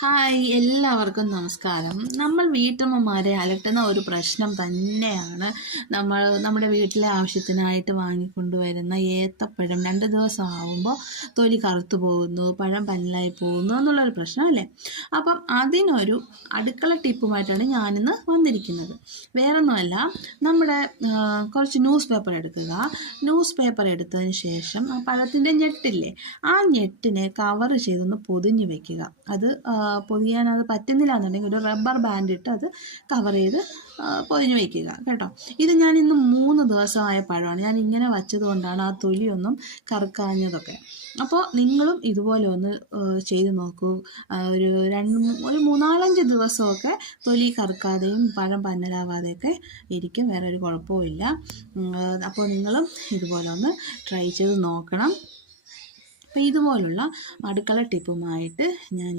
Hi, എല്ലാവർക്കും നമസ്കാരം. നമ്മൾ വീട്ടമ്മമാരെ അലട്ടുന്ന ഒരു പ്രശ്നം തന്നെയാണ് നമ്മുടെ വീട്ടിലെ ആവശ്യത്തിനായിട്ട് വാങ്ങിക്കൊണ്ടുവരുന്ന ഏത്തപ്പഴം 2 ദിവസം ആകുമ്പോൾ തൊലി കറുത്തു പോകുന്നു, പഴം പന്നലായി പോകുന്നു എന്നുള്ളൊരു പ്രശ്നം അല്ലേ. അപ്പം അതിനൊരു അടുക്കള ടിപ്പുമായിട്ടാണ് ഞാനിന്ന് വന്നിരിക്കുന്നത്. വേറൊന്നുമല്ല, നമ്മുടെ കുറച്ച് ന്യൂസ് പേപ്പർ എടുക്കുക. ന്യൂസ് പേപ്പർ എടുത്തതിന് ശേഷം ആ പഴത്തിൻ്റെ ഞെട്ടില്ലേ, ആ ഞെട്ടിനെ കവർ ചെയ്തൊന്ന് പൊതിഞ്ഞ് വെക്കുക. അത് പൊതിയാൻ അത് പറ്റുന്നില്ല എന്നുണ്ടെങ്കിൽ ഒരു റബ്ബർ ബാൻഡ് ഇട്ട് അത് കവർ ചെയ്ത് പൊതിഞ്ഞ് വയ്ക്കുക കേട്ടോ. ഇത് ഞാൻ ഇന്ന് 3 ദിവസമായ പഴമാണ്. ഞാൻ ഇങ്ങനെ വച്ചത് കൊണ്ടാണ് ആ തൊലിയൊന്നും കറുക്കാഞ്ഞതൊക്കെ. അപ്പോൾ നിങ്ങളും ഇതുപോലെ ഒന്ന് ചെയ്ത് നോക്കൂ. ഒരു 3-4-5 ദിവസമൊക്കെ തൊലി കറുക്കാതെയും പഴം പന്നലാവാതെയൊക്കെ ഇരിക്കും. വേറെ ഒരു കുഴപ്പവും. അപ്പോൾ നിങ്ങളും ഇതുപോലെ ഒന്ന് ട്രൈ ചെയ്ത് നോക്കണം. അപ്പോൾ ഇതുപോലുള്ള അടുക്കള ടിപ്പുമായിട്ട് ഞാൻ